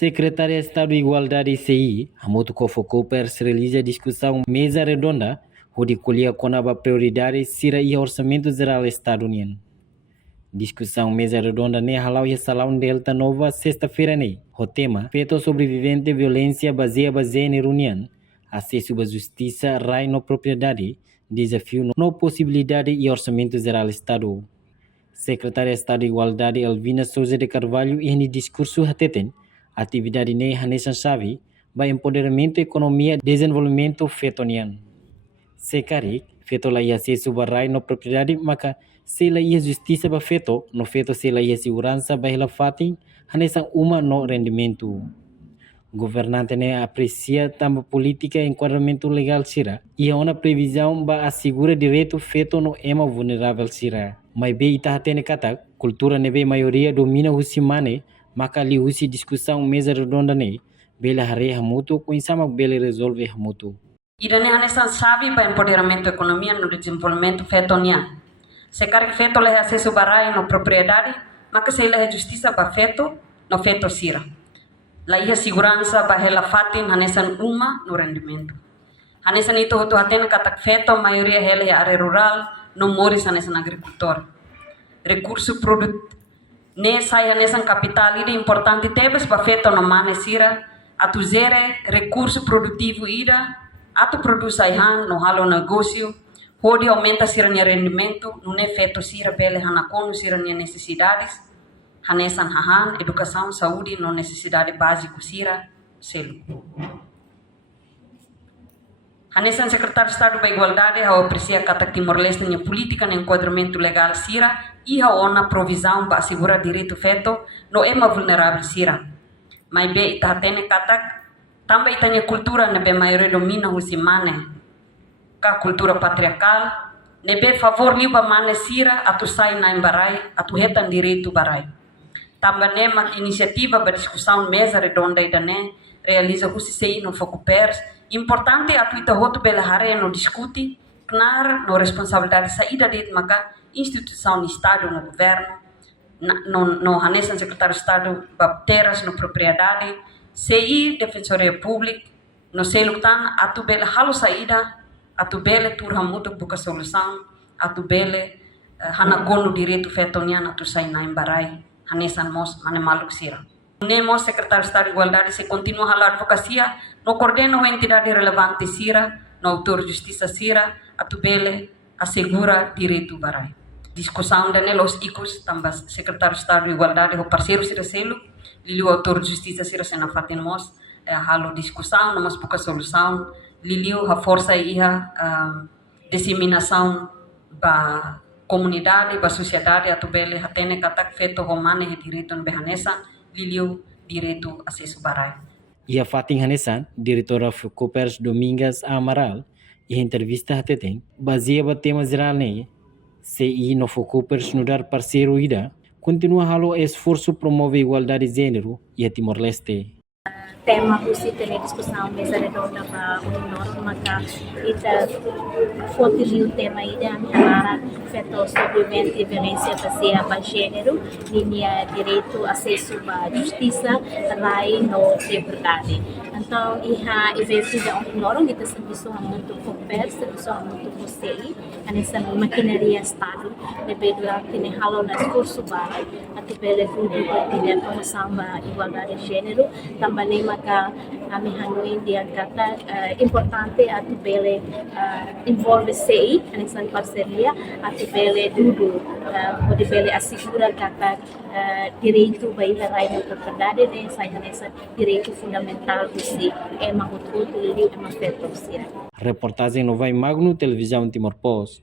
Secretária de Estado de Igualdade CI, Hamuto Kofoko Pers realiza discussão mesa redonda, onde colhia com a prioridade Sira e Orçamento Geral Estado-União. Discussão mesa redonda ne halau e salão Delta Nova sexta-feira ne. O tema feito sobrevivente violência baseada em reunião, acesso à justiça, rai no propriedade, desafio no possibilidade e Orçamento Geral Estado. Secretária de Estado de Igualdade Elvina Souza de Carvalho e no discurso hateten atividade ne hanesan chave ba empoderamento economia desenvolvimento fetonian. Sekari feto la ia acesso barai no propriedade maka se la ia justiça ba feto no feto se la ia segurança ba hela fatin hanesan uma no rendimento. Governante ne aprecia tamba política e enquadramento legal sira e uma previsão ba assegura direito feto no ema vulnerável sira. Mas bem itahatene kata cultura nebe maioria domina husimane maka li husi discussão mesa redonda ne bela hare hamutu com sama bela resolve hamutu. Irane hanesan chave para empoderamento da economia no desenvolvimento fetonia. Se quer feto le acesso barai no propriedade, maka se le justiça para feto no feto sira. La ia segurança para hela fatin hanesan uma no rendimento. Hanesan itu hotu hatena katak feto maioria hela área rural no moris hanesan agricultor. Recurso produto ne sai hanesan capital ida importante tebes para feto no mane sira atu zere recurso produtivo ida atu produz aihan no halo negócio hodi aumenta sira nia rendimento no ne feto sira bele hanakono sira nia necessidades hanesan hahan educação saúde no necessidade básico sira selo. Hanesan Secretário de Estado para Igualdade ao aprecia katak Timor-Leste nia política no enquadramento legal sira e a ona provisão para assegurar direito feto no ema vulnerável sira. Mas be itatene katak também itanya cultura nebe maioria domina husimane ka cultura patriarcal nebe favor liba mane sira atu sai na embarai atu hetan direito barai. Também nema iniciativa para discussão mesa redonda idane realiza husi no foco pers importante atu ita hotu bela hare no discute knar no responsabilidade saída de maka instituição no Estado no governo no hanesan Secretário de Estado bapteras no propriedade CI Defensoria Pública no selutan atu bela halo saída atu bela turha mutu buka solução atu bela hanagono direito fetonian atu sai na embarai hanesan mos mane maluk sira. Nemos Secretário de Estado de Igualdade se continua a advocacia no coordena a entidade relevante sira no autor justiça sira atu bela assegura direito barai. Discussão da los icos também Secretário de Estado de Igualdade o parceiro sira selo liliu autor de justiça sira sena fatin mos halo discussão namos buka solução liliu a força e a disseminação ba comunidade ba sociedade atubele hatene katak feto romane e direito no behanesa liliu direito acesso barai. E a Fatin Hanesan, diretora Copers Domingas Amaral, e a entrevista hateten baseia tema geral ne CI no Focopers no dar parceiro ida continua halo esforço promove igualdade de gênero e a Timor-Leste. Tema pusi tene discussão mesa redonda para unor maka ita fotilio tema ida halara feto sobrevivente violência baseada gênero linha direito acesso à justiça rai no liberdade. Então iha evento da unor kita serviço muito complex serviço muito CI anessa maquinaria estado lebe durante ne halo na esforço barai atu bele tudo pertinente promoção da igualdade de gênero também maka kami hanuin dia kata importante atu bele envolve CI anessa parceria atu bele tudo pode bele assegura kata direito baila rai no propriedade ne sai anessa direito fundamental do si é mahututo liu é mafeto sira. Reportagem no Vai Magno Televisão Timor Post.